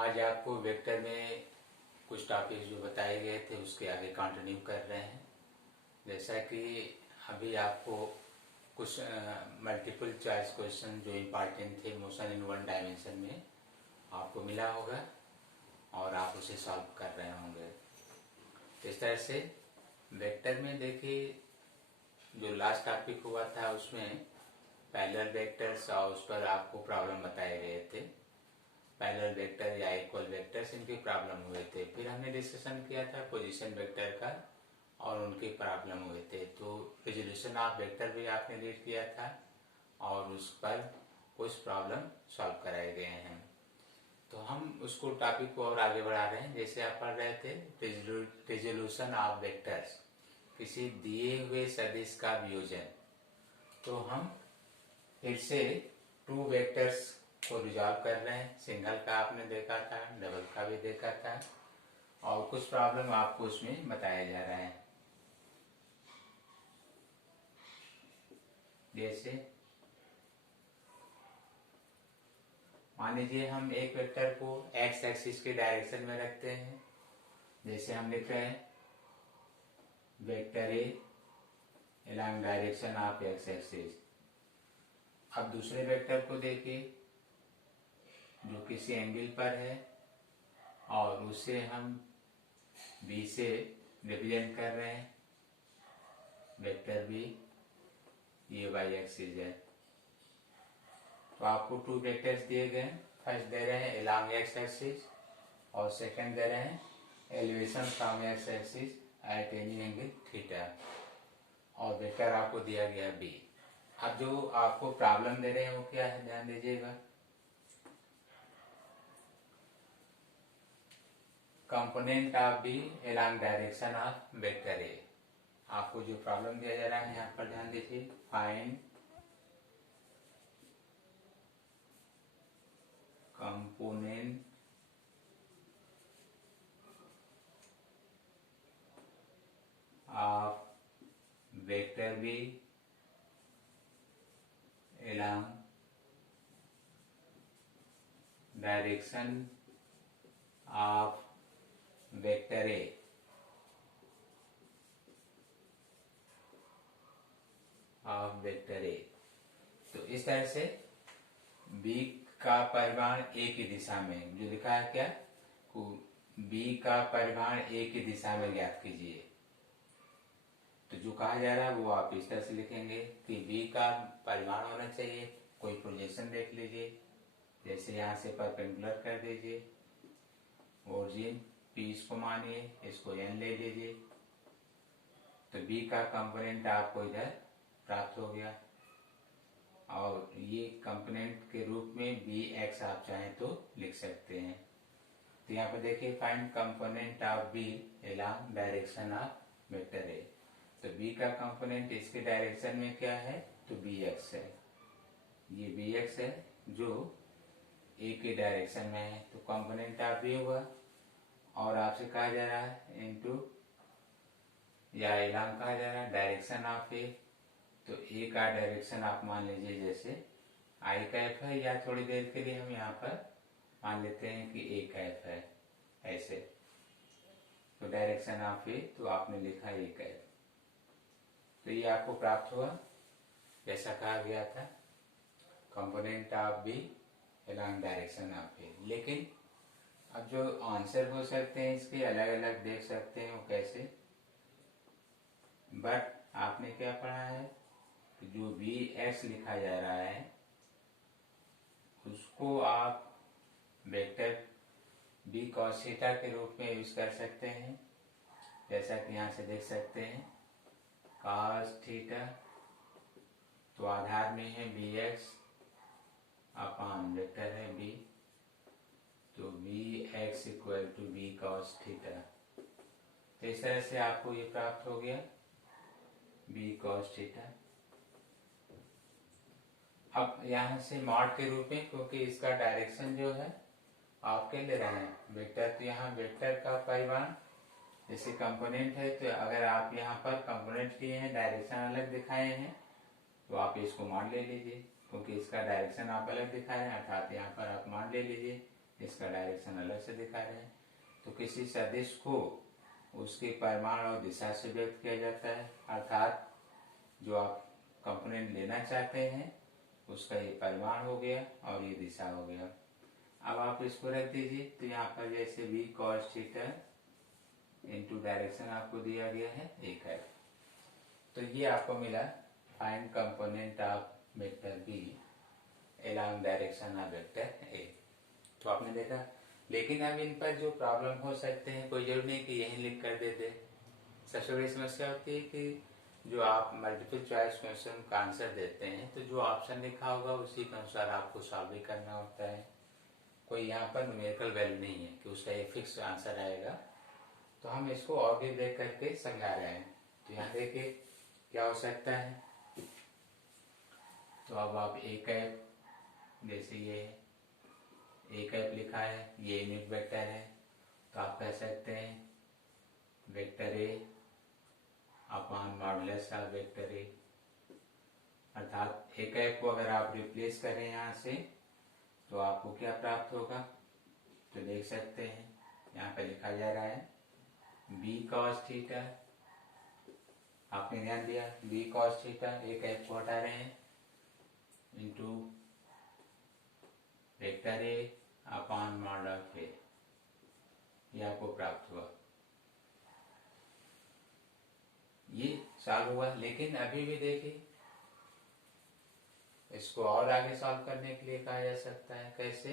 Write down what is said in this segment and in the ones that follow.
आज आपको वेक्टर में कुछ टॉपिक जो बताए गए थे उसके आगे कंटिन्यू कर रहे हैं। जैसा कि अभी आपको कुछ मल्टीपल चॉइस क्वेश्चन जो इम्पॉर्टेंट थे मोशन इन वन डायमेंशन में आपको मिला होगा और आप उसे सॉल्व कर रहे होंगे। तो इस तरह से वेक्टर में देखिए जो लास्ट टॉपिक हुआ था उसमें पैरेलल वेक्टर्स और उस पर आपको प्रॉब्लम बताए गए थे। पैरेलल वेक्टर या इक्वल वेक्टर्स इनके प्रॉब्लम हुए थे। फिर हमने डिस्कशन किया था पोजीशन वेक्टर का और उनके प्रॉब्लम हुए थे। तो रिजोल्यूशन ऑफ वेक्टर भी आपने रीड किया था और उस पर कुछ प्रॉब्लम सॉल्व कराए गए हैं। तो हम उसको टॉपिक को और आगे बढ़ा रहे हैं। जैसे आप पढ़ रहे थे रिजोल्यूशन ऑफ वेक्टर्स, किसी दिए हुए सदिश का वियोजन। तो हम फिर से टू वेक्टर्स को रिजॉल्व कर रहे हैं। सिंगल का आपने देखा था, डबल का भी देखा था और कुछ प्रॉब्लम आपको उसमें बताया जा रहा है। जैसे मान लीजिए हम एक वेक्टर को एक्स एक्सिस के डायरेक्शन में रखते हैं। जैसे हम लिख रहे हैं vector A along direction of x axis. अब दूसरे वेक्टर को देखिए जो किसी एंगल पर है और उसे हम बी से रिप्रेजेंट कर रहे हैं। वेक्टर बी ये वाई एक्सिस है। तो आपको टू वेक्टर्स दिए गए हैं। फर्स्ट दे रहे हैं अलॉन्ग एक्स एक्सिस और सेकंड दे रहे हैं elevation from x axis at any angle theta और वेक्टर आपको दिया गया बी। अब जो आपको प्रॉब्लम दे रहे हैं वो क्या है, ध्यान दीजिएगा। Component of B along direction of vector A. आपको जो प्रॉब्लम दिया जा रहा है यहाँ पर ध्यान दीजिए, find component of vector B along direction of vector A। Of vector A. तो इस तरह से B का परिमाण A की दिशा में, जो लिखा है क्या, B का परिमाण A की दिशा में ज्ञात कीजिए। तो जो कहा जा रहा है वो आप इस तरह से लिखेंगे कि B का परिमाण होना चाहिए। कोई प्रोजेक्शन देख लीजिए, जैसे यहाँ से परपेंडिकुलर कर दीजिए, ओरिजिन P इसको मानिए, इसको N ले लीजिए। तो B का कंपोनेंट आपको इधर प्राप्त हो गया और ये कंपोनेंट के रूप में Bx आप चाहें तो लिख सकते हैं। तो यहाँ पे देखिए find component of B along direction of vector A। तो B का कंपोनेंट इसके डायरेक्शन में क्या है, तो Bx है। ये Bx है जो A के डायरेक्शन में है। तो कंपोनेंट ऑफ B हुआ और आपसे कहा जा रहा है इनटू या अलॉन्ग कहा जा रहा है डायरेक्शन ऑफ A। तो A का डायरेक्शन आप मान लीजिए जैसे I कैप है, या थोड़ी देर के लिए हम यहाँ पर मान लेते हैं कि A कैप है ऐसे। तो डायरेक्शन ऑफ A तो आपने लिखा A कैप। तो ये आपको प्राप्त हुआ जैसा कहा गया था, component of B along direction of A। लेकिन अब जो आंसर हो सकते हैं इसके अलग अलग देख सकते हैं वो कैसे। बट आपने क्या पढ़ा है कि जो Bx लिखा जा रहा है उसको आप वेक्टर B cos थीटा के रूप में यूज कर सकते हैं। जैसा कि यहाँ से देख सकते हैं cos थीटा, तो आधार में है Bx अपान वेक्टर है B, तो Bx equal to B cos theta. तो इस तरह से आपको ये प्राप्त हो गया B cos थीटा। अब यहाँ से मॉड के रूप में, क्योंकि इसका डायरेक्शन जो है आपके ले रहे हैं वेक्टर, तो यहाँ वेक्टर का परिमाण जैसे कंपोनेंट है, तो अगर आप यहाँ पर कंपोनेंट लिए हैं डायरेक्शन अलग दिखाए हैं तो आप इसको मॉड ले लीजिए, क्योंकि इसका डायरेक्शन आप अलग दिखाए हैं, अर्थात यहाँ पर आप मॉड ले लीजिए इसका डायरेक्शन अलग से दिखा रहे हैं। तो किसी सदिश को उसके परिमाण और दिशा से व्यक्त किया जाता है, अर्थात जो आप कंपोनेंट लेना चाहते हैं उसका ये परिमाण हो गया और ये दिशा हो गया। अब आप इसको रख दीजिए, तो यहाँ पर जैसे v cos theta into direction आपको दिया गया है एक है, तो ये आपको मिला find component of vector B along direction of vector A. तो आपने देखा, लेकिन अब इन पर जो प्रॉब्लम हो सकते हैं, कोई जरूरी नहीं कि यही लिख कर दे दे। सबसे बड़ी समस्या होती है कि जो आप मल्टीपल चॉइस क्वेश्चन का आंसर देते हैं तो जो ऑप्शन लिखा होगा उसी के अनुसार आपको सॉल्व भी करना होता है। कोई यहाँ पर न्यूमेरिकल वैल्यू नहीं है कि उसका एक फिक्स आंसर आएगा। तो हम इसको और भी ब्रेक करके समझा रहे हैं। तो यहाँ देखिए क्या हो सकता है। तो अब आप ए कैप, जैसे ये ए कैप लिखा है, ये यूनिट वेक्टर है, तो आप कह सकते हैं vector A upon modulus of vector ए, अर्थात ए कैप को अगर आप रिप्लेस करें यहाँ से तो आपको क्या प्राप्त होगा। तो देख सकते हैं यहाँ पे लिखा जा रहा है बी कॉस थीटा, आपने ध्यान दिया B cos theta, A cap को हटा रहे हैं, into vector A upon mod of A, ये आपको प्राप्त हुआ। ये सॉल्व हुआ। लेकिन अभी भी देखिए इसको और आगे सॉल्व करने के लिए कहा जा सकता है। कैसे?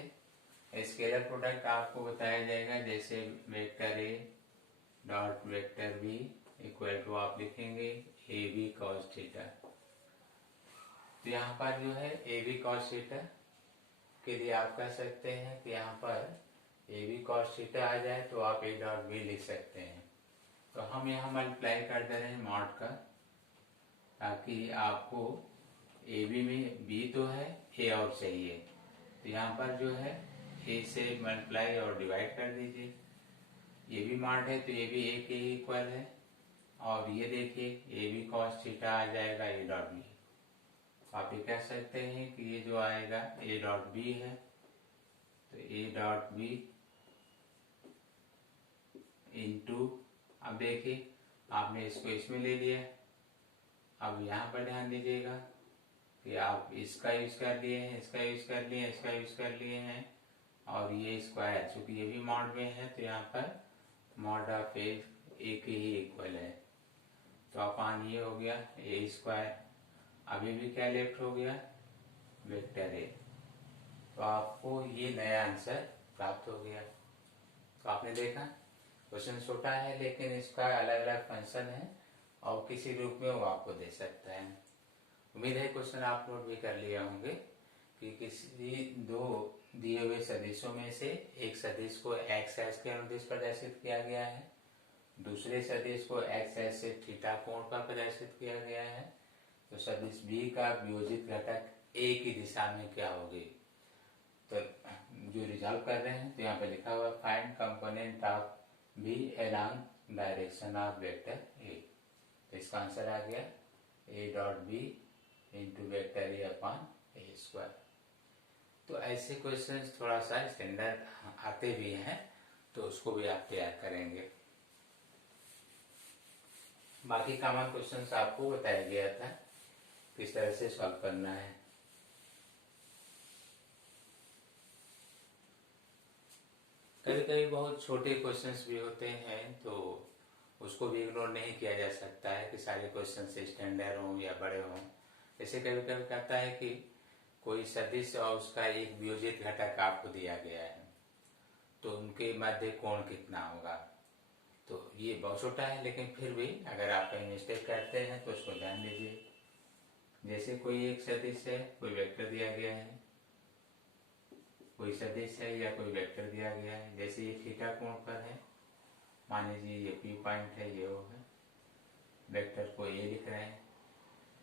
स्केलर प्रोडक्ट आपको बताया जाएगा, जैसे vector A dot vector B equal to आप लिखेंगे ए बी कॉस थीटा। तो यहाँ पर जो है ए बी कॉस थीटा के लिए आप कह सकते हैं कि यहाँ पर ए बी कॉस थीटा आ जाए तो आप ए डॉट बी लिख सकते हैं। तो हम यहाँ मल्टीप्लाई कर दे रहे हैं मॉड का, ताकि आपको ए बी में बी तो है, ए और चाहिए, तो यहाँ पर जो है ए से मल्टीप्लाई और डिवाइड कर दीजिए। ये भी मॉड है तो ये भी ए के इक्वल है, और ये देखिए ए बी कॉस थीटा आ जाएगा ए डॉट बी। आप ये कह सकते हैं कि ये जो आएगा ए डॉट बी है, तो ए डॉट बी इंटू, अब देखिए आपने इसको इसमें ले लिया। अब यहाँ पर ध्यान दीजिएगा कि आप इसका यूज कर लिए हैं, इसका यूज कर लिए हैं, इसका यूज कर लिए हैं, और ये स्क्वायर, चूंकि ये भी मॉड में है तो यहाँ पर मॉड ऑफ ए के ही इक्वल है, तो अपान ये हो गया ए स्क्वायर। अभी भी क्या लेफ्ट हो गया, वेक्टर ए। तो आपको ये नया आंसर प्राप्त हो गया। तो आपने देखा क्वेश्चन छोटा है लेकिन इसका अलग अलग फंक्शन है और किसी रूप में वो आपको दे सकता है। उम्मीद है क्वेश्चन आप नोट भी कर लिए होंगे कि किसी दो दिए हुए सदिशों में से एक सदिश को एक्स एक्स के अनुदिश प्रदर्शित किया गया है, दूसरे सदिश को एक्स एक्स से थीटा कोण पर प्रदर्शित किया गया है। तो सदिश बी का वियोजित घटक ए की दिशा में क्या होगी। तो जो रिजॉल्व कर रहे हैं तो यहाँ पे लिखा हुआ find component of B along direction of vector A. तो इसका आंसर आ गया A dot B into vector A upon A square. तो ऐसे क्वेश्चन थोड़ा सा स्टैंडर्ड आते भी हैं, तो उसको भी आप तैयार करेंगे। बाकी कॉमन क्वेश्चंस आपको बताया गया था किस तरह से सॉल्व करना है। कभी कभी बहुत छोटे क्वेश्चंस भी होते हैं तो उसको भी इग्नोर नहीं किया जा सकता है कि सारे क्वेश्चन स्टैंडर्ड हों या बड़े हों। जैसे कभी कभी कहता है कि कोई सदिश और उसका एक वियोजित घटक आपको दिया गया है, तो उनके मध्य कोण कितना होगा। तो ये बहुत छोटा है, लेकिन फिर भी अगर आप कहीं मिस्टेक करते हैं तो उसको ध्यान दीजिए। जैसे कोई एक सदिश है, कोई वेक्टर दिया गया है, कोई सदिश है या कोई वेक्टर दिया गया है, जैसे ये थीटा कोण पर है, मान लीजिए ये पी पॉइंट है, ये वो है, वेक्टर को ए लिख रहे हैं,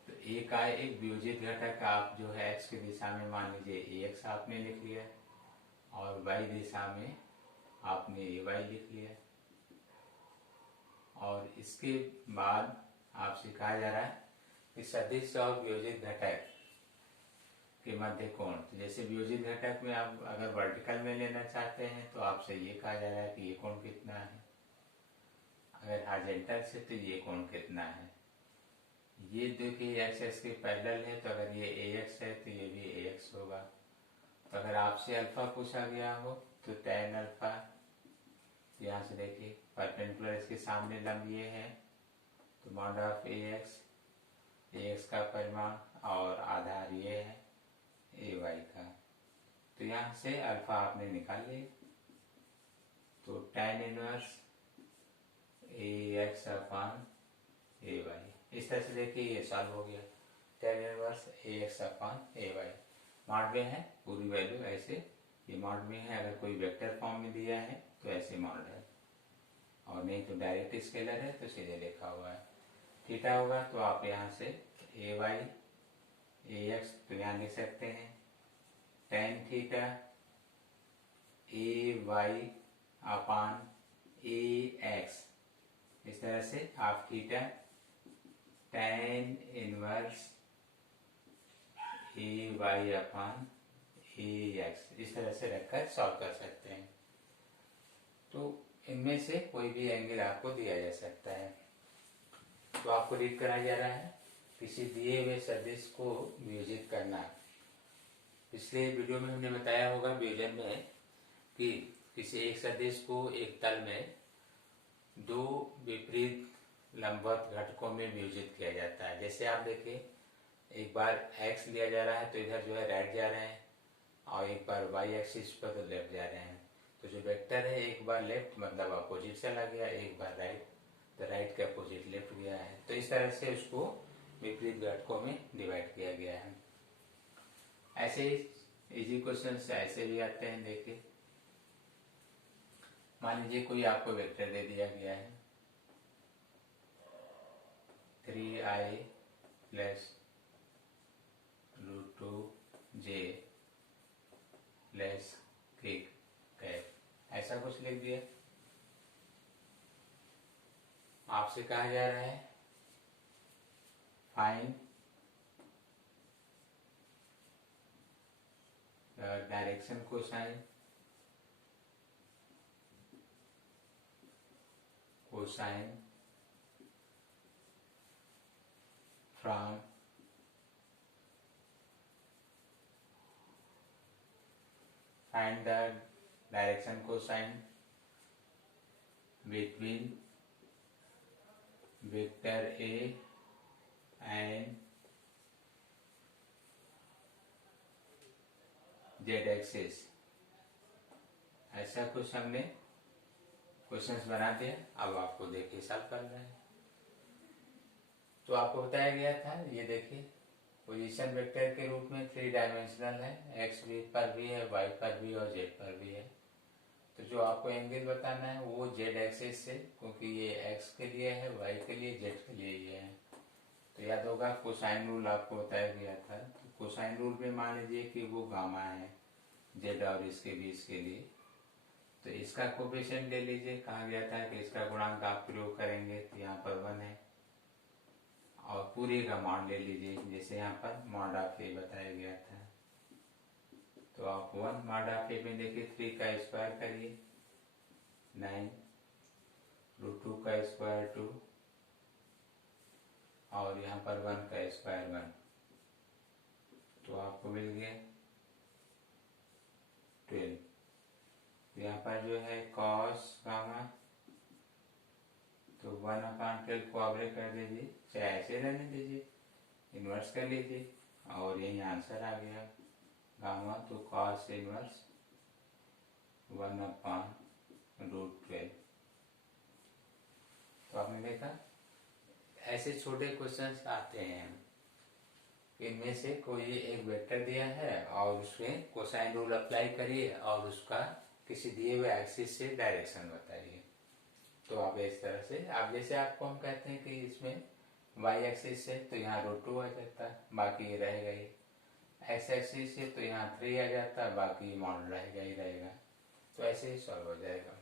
तो ए का एक वियोजित घटक आप जो है एक्स की दिशा में मान लीजिए ए एक्स आपने लिख लिया, और वाई दिशा में आपने ए वाई लिख लिया। और इसके बाद आपसे कहा जा रहा है कि सदिश और वियोजित घटक के मध्य कोण। तो जैसे वियोजित घटक में आप अगर वर्टिकल में लेना चाहते हैं तो आपसे ये कहा जा रहा है कि ये कोण कितना है, अगर हॉरिजॉन्टल से तो ये कोण कितना है। ये देखिए एक्स एक्स के पैरेलल है, तो अगर ये ए एक्स है तो ये भी ए एक्स होगा। तो अगर आपसे अल्फा पूछा गया हो तो tan अल्फा, यहाँ से देखिए परपेंडिकुलर इसके सामने लंब ये है, तो मॉड ऑफ ए एक्स का परिमाण और आधार ये है ए वाई का। तो यहाँ से अल्फा आपने निकाल लिया, तो tan इनवर्स ए एक्स अपान ए वाई। इस तरह से देखिए ये सॉल्व हो गया, tan इनवर्स ए एक्स अपान ए वाई। मॉड में है पूरी वैल्यू ऐसे, ये मॉड में है, अगर कोई वेक्टर फॉर्म में दिया है तो ऐसे मॉड है, और नहीं तो डायरेक्ट स्केलर है तो सीधे लिखा हुआ है। थीटा होगा तो आप यहाँ से ए वाई ए एक्स तो यहाँ लिख सकते हैं tan थीटा ए वाई अपान ए एक्स। इस तरह से आप थीटा tan इनवर्स ए वाई अपान ए एक्स इस तरह से रखकर सॉल्व कर सकते हैं। तो इनमें से कोई भी एंगल आपको दिया जा सकता है। तो आपको रीड करा जा रहा है, किसी दिए हुए सदिश को वियोजित करना। पिछले वीडियो में हमने बताया होगा वियोजन में कि किसी एक सदिश को एक तल में दो विपरीत लंबवत घटकों में वियोजित किया जाता है। जैसे आप देखिए, एक बार x लिया जा रहा है तो इधर जो है राइट जा रहे हैं, और एक बार y एक्सिस पर तो लेफ्ट जा रहे हैं। तो जो वेक्टर है एक बार लेफ्ट मतलब अपोजिट चला गया, एक बार राइट तो राइट के अपोजिट लेफ्ट गया है। तो इस तरह से उसको विपरीत घटकों में डिवाइड किया गया है। ऐसे इजी क्वेश्चन ऐसे भी आते हैं। देखिए, मान लीजिए कोई आपको वेक्टर दे दिया गया है 3i plus √2j less click cap, ऐसा कुछ लिख दिया। आपसे कहा जा रहा है find direction cosine from find the direction cosine between vector A and z axis. ऐसा कुछ हमने क्वेश्चंस बना दिया। अब आपको देखिए सॉल्व कर रहे हैं। तो आपको बताया गया था, ये देखिए पोजीशन वेक्टर के रूप में 3 डायमेंशनल है, एक्स पर भी है, वाई पर भी और जेड पर भी है। तो जो आपको एंगल बताना है वो जेड एक्सिस से, क्योंकि ये एक्स के लिए है, वाई के लिए, जेड के लिए ये है। तो याद होगा कोसाइन रूल आपको बताया गया था। तो कोसाइन रूल में मान लीजिए कि वो गामा है जेड और इसके बीच के लिए, तो इसका कोफिशिएंट ले लीजिए। कहा गया था कि इसका गुणांक आप प्रयोग करेंगे तो यहाँ पर 1 है, और पूरे का मॉड ले लीजिए, जैसे यहाँ पर मॉड ऑफ ए बताया गया था। तो आप 1 मॉड ऑफ ए में देखिए 3 का स्क्वायर करिए 9, √2 का स्क्वायर 2, और यहाँ पर 1 का स्क्वायर 1, तो आपको मिल गया 12। यहाँ पर जो है कॉस गामा, तो 1/12 को ऑपरेट कर दीजिए, चाहे ऐसे रहने दीजिए, इन्वर्स कर लीजिए, और यही आंसर आ गया गामा। तो कॉस इन्वर्स 1/√12। तो आपने देखा ऐसे छोटे क्वेश्चंस आते हैं। इनमें से कोई एक वेक्टर दिया है और उसमें कोसाइन रूल अप्लाई करिए और उसका किसी दिए हुए एक्सिस से डायरेक्शन बताइए। तो आप इस तरह से, आप जैसे आपको हम कहते हैं कि इसमें y एक्सिस से तो यहाँ √2 आ जाता, बाकी ये रहेगा ही। x एक्सिस से तो यहाँ 3 आ जाता, बाकी मॉड रहेगा ही रहेगा। तो ऐसे ही सॉल्व हो जाएगा।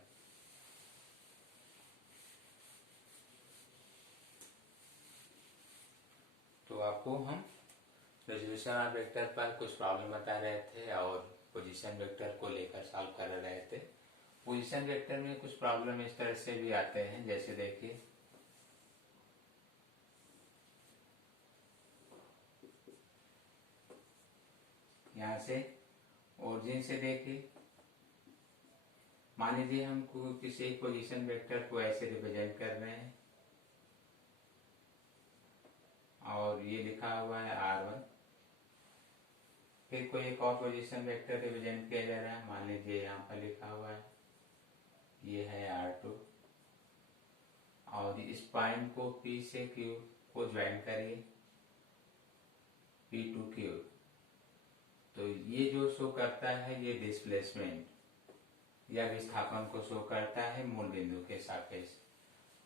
तो आपको हम रेजोल्यूशन ऑफ वेक्टर पर कुछ प्रॉब्लम बता रहे थे और पोजीशन वेक्टर को लेकर सॉल्व कर रहे थे। पोजीशन वेक्टर में कुछ प्रॉब्लम इस तरह से भी आते हैं, जैसे देखिए यहाँ से ओरिजिन से देखिए, मान लीजिए हम किसी एक पोजीशन वेक्टर को ऐसे रिप्रेजेंट कर रहे हैं और ये लिखा हुआ है R1। फिर कोई एक और पोजीशन वेक्टर रिप्रेजेंट किया जा रहा है, मान लीजिए यहाँ पर लिखा हुआ है ये है R2, और इस पॉइंट को P से Q को ज्वाइन करिए, P to Q। तो ये जो शो करता है ये डिस्प्लेसमेंट या विस्थापन को शो करता है मूल बिंदु के सापेक्ष।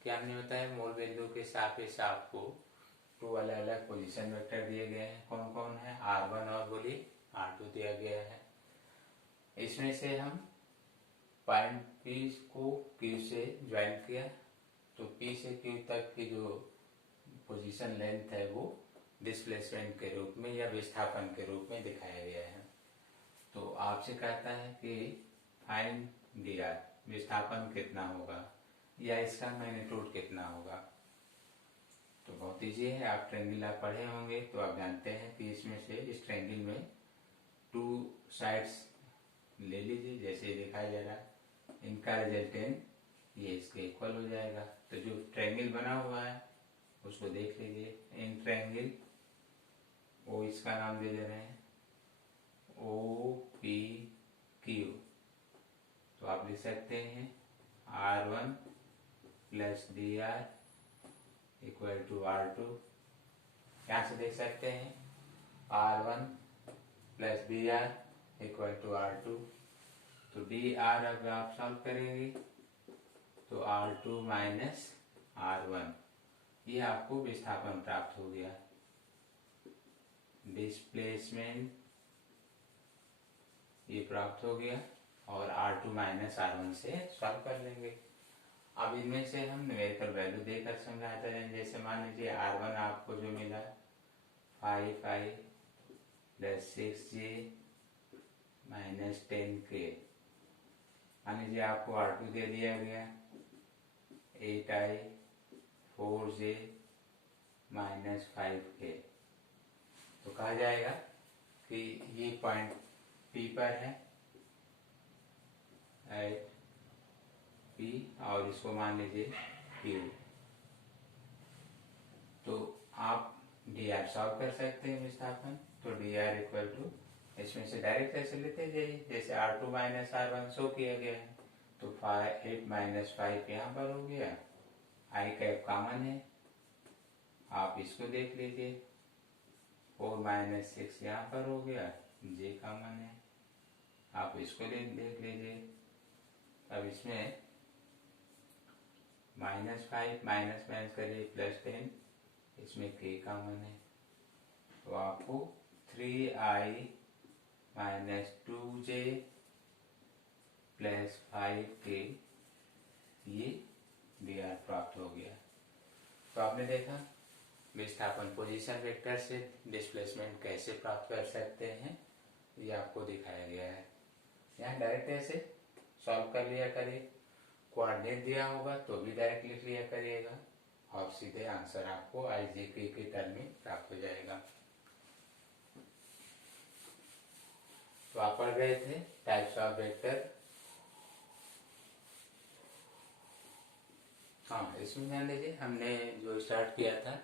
क्या हमने बताया, मूल बिंदु के सापेक्ष आपको दो अलग अलग पोजीशन वेक्टर दिए गए हैं। कौन कौन है, R1 और बोलिए R2 दिया गया है। इसमें से हम पॉइंट P को Q से ज्वाइन किया, तो P से Q तक की जो पोजीशन लेंथ है वो डिस्प्लेसमेंट के रूप में या विस्थापन के रूप में दिखाया गया है। तो आपसे कहता है कि फाइंड dr, विस्थापन कितना होगा या इसका मैग्नीट्यूड कितना होगा। तो बहुत ईजी है, आप ट्रायंगल आप पढ़े होंगे तो आप जानते हैं कि इसमें से इस ट्रायंगल में टू साइड्स ले लीजिए, जैसे दिखाया जा रहा है, इनका रिजल्टेंट ये इसके इक्वल हो जाएगा। तो जो ट्रायंगल बना हुआ है उसको देख लीजिए, इन ट्रायंगल ओ इसका नाम दे रहे हैं OPQ। तो आप लिख सकते हैं R1 plus dr equal to R2। यहाँ से देख सकते हैं R1 plus dr equal to R2। तो dr अब आप सॉल्व करेंगे तो R2 माइनस R1, ये आपको विस्थापन प्राप्त हो गया। डिस्प्लेसमेंट ये प्राप्त हो गया और R2 माइनस R1 से सॉल्व कर लेंगे। अब इनमें से हम न्यूमेरिकल वैल्यू देकर समझाते हैं। जैसे मान लीजिए R1 आपको जो मिला 5i plus 6j minus 10k। मान लीजिए आपको R2 दे दिया गया 8i 4j माइनस 5k। तो कहा जाएगा कि ये पॉइंट P पर है एट P और इसको मान लीजिए Q। तो आप dr सॉल्व कर सकते हैं विस्थापन। तो dr इक्वल टू, इसमें से डायरेक्ट ऐसे लेते जाइए, जैसे R2 माइनस R1 शो किया गया है। तो 8 माइनस 5 यहाँ पर हो गया, i कैप कॉमन है, आप इसको देख लीजिए। 4 माइनस 6 यहाँ पर हो गया, j कॉमन है, आप इसको देख लीजिए। अब इसमें माइनस 5 माइनस माइनस करिए प्लस 10, इसमें k कॉमन है, तो आपको 3i minus 2j plus 5k ये dr प्राप्त हो गया। तो आपने देखा विस्थापन पोजीशन वेक्टर से डिस्प्लेसमेंट कैसे प्राप्त कर सकते हैं, ये आपको दिखाया गया है। यहाँ डायरेक्ट ऐसे सॉल्व कर लिया करिए, कोऑर्डिनेट दिया होगा तो भी डायरेक्ट लिख लिया करिएगा और सीधे आंसर आपको IJK के टर्म में प्राप्त हो जाएगा। तो आप पढ़ रहे थे टाइप्स ऑफ वेक्टर। हाँ, इसमें ध्यान दीजिए, हमने जो स्टार्ट किया था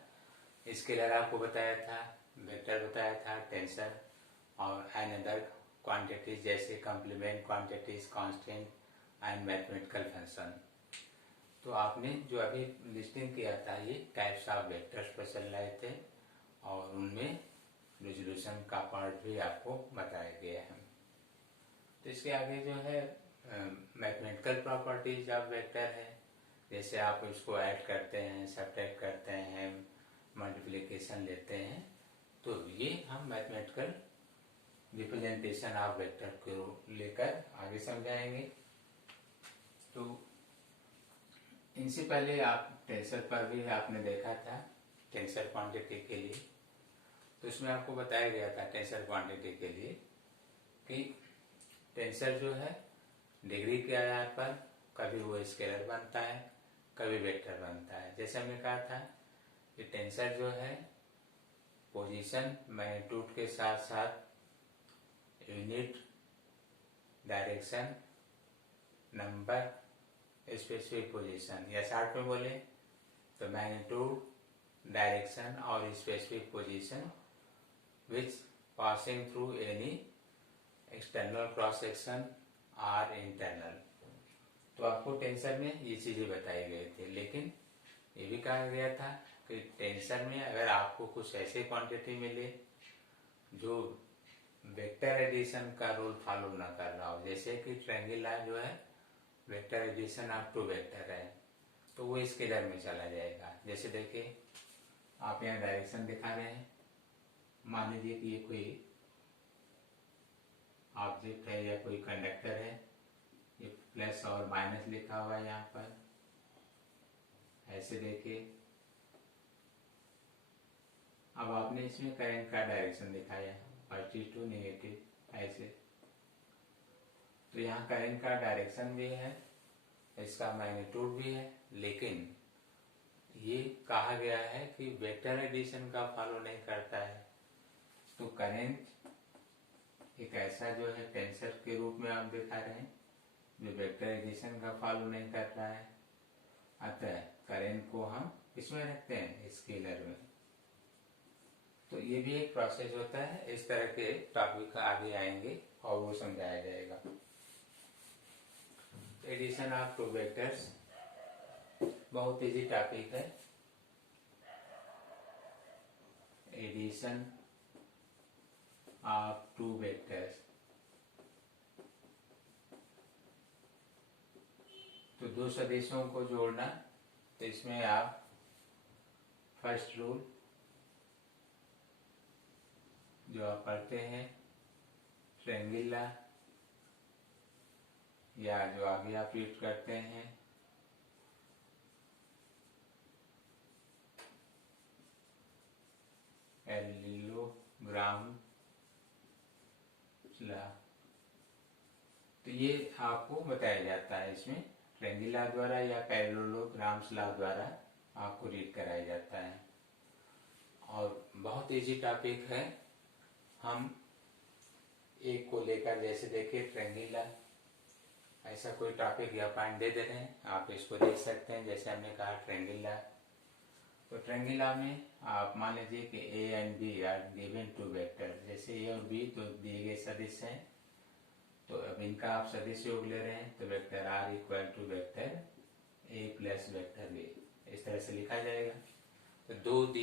इसके लिए आपको बताया था, वेक्टर बताया था, टेंसर और अनदर क्वांटिटीज जैसे complement quantities, constant and mathematical function. तो आपने जो अभी लिस्टिंग किया था ये टाइप्स ऑफ वेक्टर्स पर चल रहे थे और उनमें रेजोल्यूशन का पार्ट भी आपको बताया गया है। तो इसके आगे जो है मैथमेटिकल प्रॉपर्टीज ऑफ वेक्टर है, जैसे आप इसको ऐड करते हैं, सब्ट्रैक्ट करते हैं, मल्टीप्लिकेशन लेते हैं, तो ये हम मैथमेटिकल रिप्रेजेंटेशन ऑफ वेक्टर को लेकर आगे समझाएंगे। तो इनसे पहले आप टेंसर पर भी आपने देखा था, टेंसर क्वांटिटी के लिए। तो इसमें आपको बताया गया था टेंसर क्वांटिटी के लिए कि टेंसर जो है डिग्री के आधार पर कभी वो स्केलर बनता है, कभी वेक्टर बनता है। जैसे हमने कहा था कि टेंसर जो है पोजीशन मैग्नीट्यूड के साथ साथ unit, direction, number, specific position, या शॉर्ट में बोले तो मैग्नीट्यूड, डायरेक्शन और specific position which passing through any external cross section or internal. तो आपको टेंसर में ये चीजें बताई गई थी, लेकिन ये भी कहा गया था कि टेंसर में अगर आपको कुछ ऐसे क्वांटिटी मिले जो वेक्टर एडिशन का रूल फॉलो ना कर रहा हो, जैसे कि ट्रायंगुलर जो है vector addition of two vector है, तो वो स्केलर में चला जाएगा। जैसे देखिए आप यहाँ डायरेक्शन दिखा रहे हैं, मान लीजिए कि ये कोई ऑब्जेक्ट है या कोई कंडक्टर है, ये प्लस और माइनस लिखा हुआ है यहाँ पर, ऐसे देखिए। अब आपने इसमें करंट का डायरेक्शन दिखाया पॉजिटिव टू नेगेटिव, ऐसे। तो यहाँ करंट का डायरेक्शन भी है, इसका मैग्नीट्यूड भी है, लेकिन ये कहा गया है कि वेक्टर एडिशन का फॉलो नहीं करता है। तो करंट एक ऐसा जो है टेंसर के रूप में आप दिखा रहे हैं जो वेक्टर एडिशन का फॉलो नहीं कर रहा है, अतः करंट को हम किसमें रखते हैं, स्केलर में। तो ये भी एक प्रोसेस होता है। इस तरह के टॉपिक आगे आएंगे और वो समझाया जाएगा। एडिशन ऑफ टू वेक्टर्स बहुत इजी टॉपिक है। एडिशन ऑफ टू वेक्टर्स, तो दो सदिशों को जोड़ना। तो इसमें आप फर्स्ट रूल जो आप पढ़ते हैं ट्रायंगुलर, या जो आगे आप रीड करते हैं पैरेललोग्राम लॉ, तो ये आपको बताया जाता है इसमें ट्रायंगुलर द्वारा या पैरेललोग्राम लॉ द्वारा आपको रीड कराया जाता है। और बहुत इजी टॉपिक है। हम एक को लेकर जैसे देखिए ट्रायंगुलर, ऐसा कोई टॉपिक या पॉइंट दे रहे हैं, आप इसको देख सकते हैं। जैसे हमने कहा ट्रायंगुलर, तो ट्रायंगुलर में आप मान लीजिए कि A and B are given two vector, जैसे ए और बी तो दिए गए सदिश हैं, तो अब इनका आप सदिश योग ले रहे हैं, तो vector R equal to vector A plus vector B, इस तरह से लिखा जाएगा। तो दो दिए